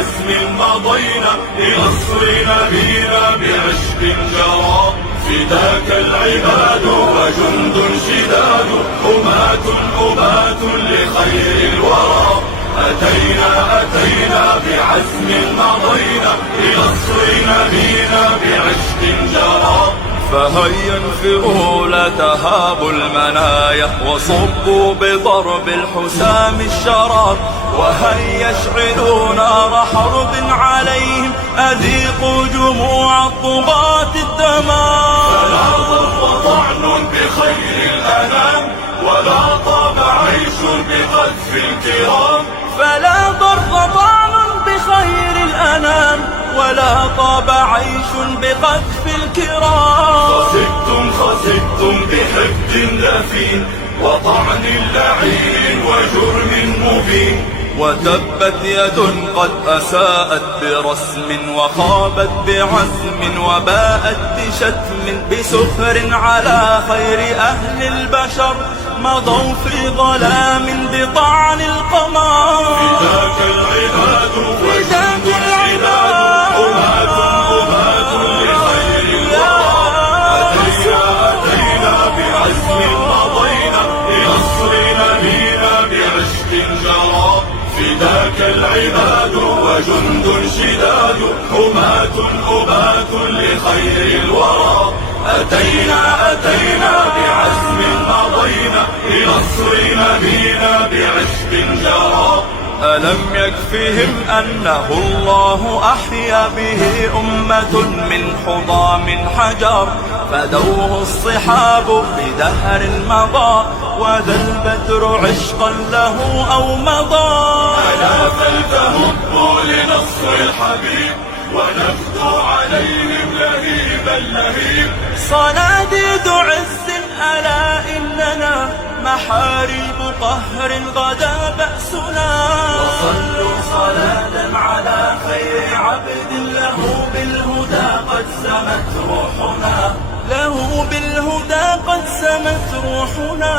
بعزم مضينا لنصر نبينا بعشق جرى. فداك العباد وجند شداد حماة أبات لخير الورى. أتينا بعزم مضينا لنصر نبينا بعشق جرى. فهيا انفروا لا تهابوا المنايا وصبوا بضرب الحسام الشرار. وهيا اشعلوا نار حرب عليهم أذيقوا جموع الطغاة الدمار. فلا ضر طعن بخير الأنام ولا طاب عيش بقذف الكرام. فلا ضر طعن بخير الأنام ولا طاب عيش بقذف الكرام. خسبتم بحقد لفين وطعن لعين وجرم مبين. وتبت يد قد أساءت برسم وخابت بعزم وباءت بشتم بسخر على خير أهل البشر مضوا في ظلام بطعن القمر. فداك العباد وجند العباد أبات لخير الورى. أتينا بعزم مضينا لنصر نبينا بعشق جرى. فداك العباد وجند شداد حماة أبات لخير الورى. أتينا بعزم مضينا لنصر نبينا بعشق جرى. ألم يكفهم أنه الله أحيا به أمة من حضام حجر فدوه الصحاب بدهر مضى وذا البدر عشقا له أو مضى. ألا فلتهبوا لنصر الحبيب ونفدو عليهم لهيبا لهيب. صناديد عز ألا إننا محاريب قهر غدا بأسنا. وصلوا صلاة على خير عبد له بالهدى قد سمت روحنا. له بالهدى قد سمت روحنا.